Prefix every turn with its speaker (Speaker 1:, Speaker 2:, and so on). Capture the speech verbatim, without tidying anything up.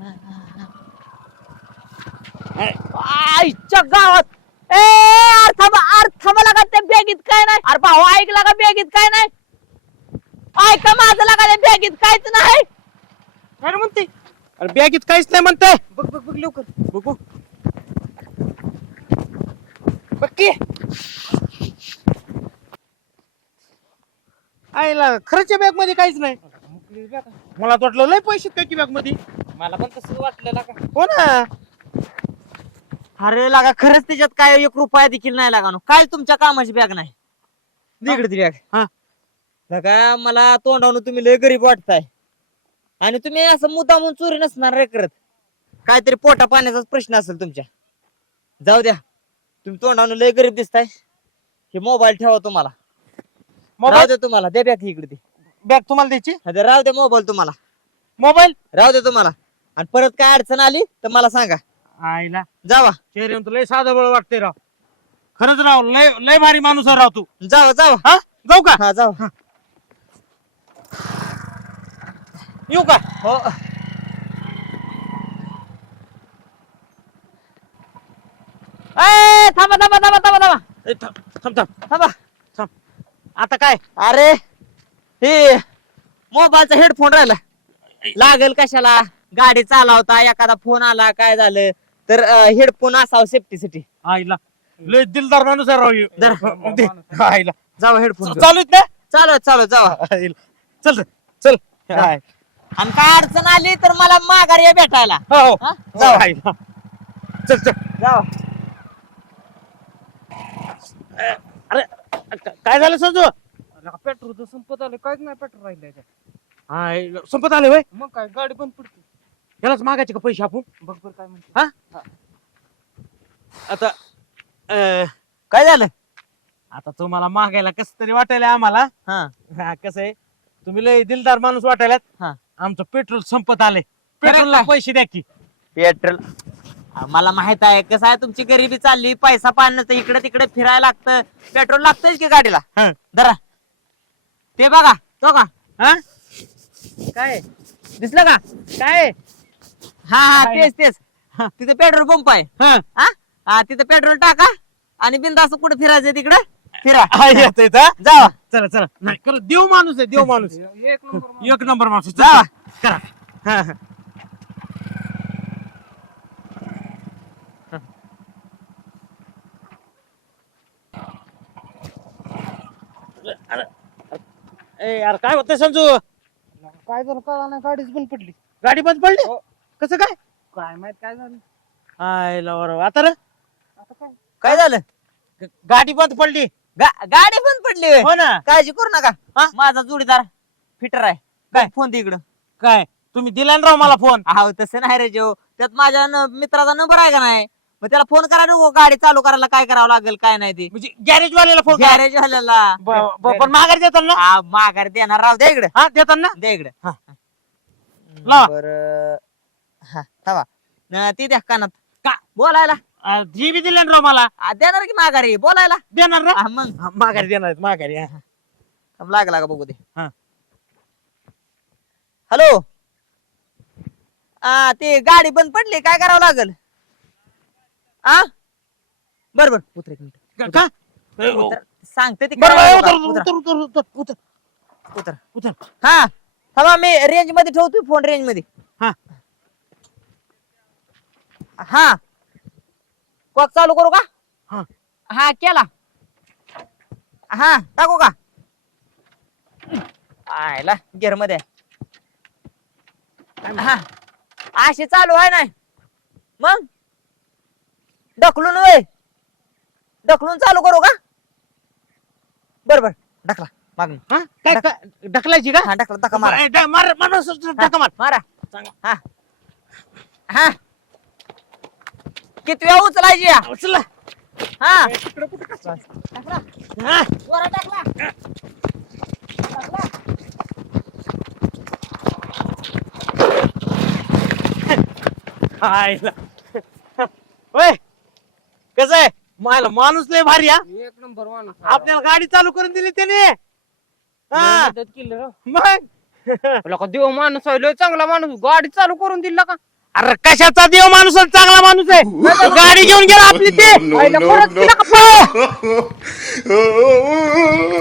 Speaker 1: आईच्या गावात ए अर्थ अर्थ मला का त्या बॅगीत काय नाही. अरे भाऊ ऐकला का बॅगीत काय नाही. ऐका माझं लागा त्या बॅगीत काहीच नाही.
Speaker 2: काय म्हणते? अरे बॅगीत काहीच नाही म्हणते.
Speaker 1: बघ बघ बघ लवकर
Speaker 2: बघू बक्की आईला खरंच्या बॅग मध्ये काहीच नाही. मला तर वाटलं लय पैसे काय की बॅग मध्ये.
Speaker 1: मला पण तसंच वाटलं का.
Speaker 2: हो ना.
Speaker 1: अरे लागा खरंच त्याच्यात काय एक रुपया देखील नाही लागा. काय तुमच्या कामाची बॅग नाही. इकडे ती बॅग.
Speaker 2: हा
Speaker 1: लगा मला तोंडावून तुम्ही लय गरीब वाटताय आणि तुम्ही असं मुद्दामून चोरी नसणार रे करत. काहीतरी पोटा पाण्याचाच प्रश्न असेल तुमच्या. जाऊ द्या तुम्ही तोंडावून लय गरीब दिसताय. हे मोबाईल ठेवा तुम्हाला. राहू दे तुम्हाला. दे बॅग इकडे ती
Speaker 2: बॅग तुम्हाला द्यायची.
Speaker 1: राहू दे मोबाईल तुम्हाला.
Speaker 2: मोबाईल
Speaker 1: राहू दे तुम्हाला. आणि परत काय अडचण आली तर मला सांगा.
Speaker 2: आईला
Speaker 1: जावा
Speaker 2: चेहरे तर लय साधं बळ वाटते राव. खरंच राव लय लय भारी माणूस आहे राव तू.
Speaker 1: जावा जावा.
Speaker 2: हा जाऊ का?
Speaker 1: हा जावा.
Speaker 2: येऊ का?
Speaker 1: हो ए थांबा थांबा थांबा थांबा थांबा
Speaker 2: ए, थांब थांब थांब
Speaker 1: थांबा.
Speaker 2: थांब. आता काय?
Speaker 1: अरे हे मोबाईलचा हेडफोन राहिला. लागेल कशाला. गाडी चालवता एखादा फोन आला काय झालं तर हेडफोन असावं सेफ्टीसाठी.
Speaker 2: आईला लय दिलदार माणूस आहे राव ह्यो.
Speaker 1: धर.
Speaker 2: दे. आईला
Speaker 1: जावा हेडफोन
Speaker 2: चालू आहेत ना?
Speaker 1: चालू चालू जावा.
Speaker 2: आईला. चल चल हाय.
Speaker 1: आणि काय अडचण आली तर मला माघार या भेटायला.
Speaker 2: हो हो
Speaker 1: हा?
Speaker 2: जाऊ. आईला. चल चल
Speaker 1: जावा.
Speaker 2: अरे काय झालं संजू?
Speaker 3: पेट्रोल तर संपत आलं. काहीच नाही पेट्रोल राहिलं याच्यात.
Speaker 2: हाय संपत आले होय.
Speaker 3: मग काय गाडी बंद पडते.
Speaker 2: यालाच मागायचे का पैसे आपण?
Speaker 3: बघ बरं काय म्हणते.
Speaker 2: हा आता अं,
Speaker 1: काय झालं.
Speaker 2: आता तुम्हाला मागायला कस तरी वाटायला आम्हाला.
Speaker 1: हा
Speaker 2: हा कसं आहे तुम्ही लय दिलदार माणूस वाटायलात.
Speaker 1: हा
Speaker 2: आमचं पेट्रोल संपत आले. पेट्रोलला
Speaker 1: काय?
Speaker 2: पैसे द्या की.
Speaker 1: पेट्रोल मला माहित आहे कसं आहे तुमची गरिबी चालली. पैसा पाण्याचं इकडे तिकडे फिरायला लागतं. पेट्रोल लागतंच की गाडीला.
Speaker 2: हा.
Speaker 1: जरा ते बघा तो का
Speaker 2: हा?
Speaker 1: काय दिसलं का.
Speaker 2: काय
Speaker 1: हा हा
Speaker 2: काय?
Speaker 1: तेच तेच. तिथे पेट्रोल पंप आहे.
Speaker 2: हा.
Speaker 1: हा हा तिथे पेट्रोल टाका आणि बिंदास कुठे फिरायचं तिकडे फिरा.
Speaker 2: हा, येतोय का?
Speaker 1: जावा
Speaker 2: चला चला नाही खरं देव माणूस आहे देव माणूस.
Speaker 3: एक नंबर
Speaker 2: एक नंबर माणूस.
Speaker 1: जावा.
Speaker 2: करा. हा, हा. ए यार काय होतंय संजू?
Speaker 3: काय झालं कळा नाही. गाडीच बंद पडली.
Speaker 2: गाडी बंद पडली.
Speaker 3: हो.
Speaker 2: कसं काय?
Speaker 3: काय माहित काय झालं.
Speaker 2: हाय बरोबर. आता रे
Speaker 3: आता काय
Speaker 1: काय झालं.
Speaker 2: गाडी बंद पडली.
Speaker 1: गा- गाडी बंद पडली होय.
Speaker 2: हो ना.
Speaker 1: काळजी करू नका.
Speaker 2: हा?
Speaker 1: माझा जोडीदार फिटर आहे.
Speaker 2: काय?
Speaker 1: फोन दे इकडं.
Speaker 2: काय तुम्ही दिला ना राव मला फोन.
Speaker 1: अहो तसं नाही रे जेव. त्यात माझ्या न- मित्राचा नंबर आहे का नाही. मग त्याला फोन करा नको. गाडी चालू करायला काय करावं लागेल काय नाही ते.
Speaker 2: म्हणजे गॅरेज वाल्याला फोन करा.
Speaker 1: गॅरेज वाल्याला
Speaker 2: ब- ब- पण माघार देतात ना?
Speaker 1: हा, माघार देणार. राव दे इकडे.
Speaker 2: हा देतात ना?
Speaker 1: दे इकडे.
Speaker 2: हा. लावा.
Speaker 1: बर हा थांबा. न, ती द्या कानात
Speaker 2: का?
Speaker 1: बोलायला.
Speaker 2: अं, जी बी दिले ना राव मला.
Speaker 1: आ, देणार की माघारी बोलायला.
Speaker 2: देणार ना?
Speaker 1: हा, मग
Speaker 2: हा, माघारी देणार आहेत, माघारी. हा.
Speaker 1: लागला का बघू दे.
Speaker 2: हा.
Speaker 1: हॅलो. आ ते गाडी बंद पडली काय करावं लागेल. आ बर बर उतर एक मिनिट.
Speaker 2: का?
Speaker 1: उतर. सांगते ती
Speaker 2: बरं,
Speaker 1: काय
Speaker 2: बरं,
Speaker 1: करावं
Speaker 2: उतर,
Speaker 1: लागेल.
Speaker 2: उतर, उतर, उतर, उतर,
Speaker 1: उतर.
Speaker 2: उतर.
Speaker 1: हा थांबा मी रेंज मध्ये ठेवतोय फोन. रेंज मध्ये.
Speaker 2: हा.
Speaker 1: हा कॉक चालू करू का.
Speaker 2: हा.
Speaker 1: हा केला. हा टाकू का. आयला गेअर मध्ये आहे. हा अशी चालू आहे नाही मग ढकलून वय ढकलून चालू करू का. बर बर ढकला मागून.
Speaker 2: हा? काय काय? ढकलायची का?
Speaker 1: हा ढकला धक्का मारा.
Speaker 2: ए, ढ- मार मार मार, ढकल मार.
Speaker 1: मारा. हा हा किती वेळा उचलायची या?
Speaker 2: उचला.
Speaker 1: हा
Speaker 2: तिकडं कुठं कसं?
Speaker 1: टाकला.
Speaker 2: हा.
Speaker 1: जोरात टाकला. टाकला.
Speaker 2: आईला. ओय कसं आहे मला माणूस लय भारी. हा
Speaker 3: एक नंबर माणूस.
Speaker 2: आपल्याला गाडी चालू करून दिली त्याने. हा
Speaker 3: मदत केली राव.
Speaker 2: मग
Speaker 3: तुला का देव माणूस आहे. लय चांगला माणूस. गाडी चालू करून दिला का.
Speaker 2: अरे कशाचा देव माणूस आणि चांगला माणूस आहे गाडी घेऊन गेला आपली ते
Speaker 3: आईला परत तिला का पळव?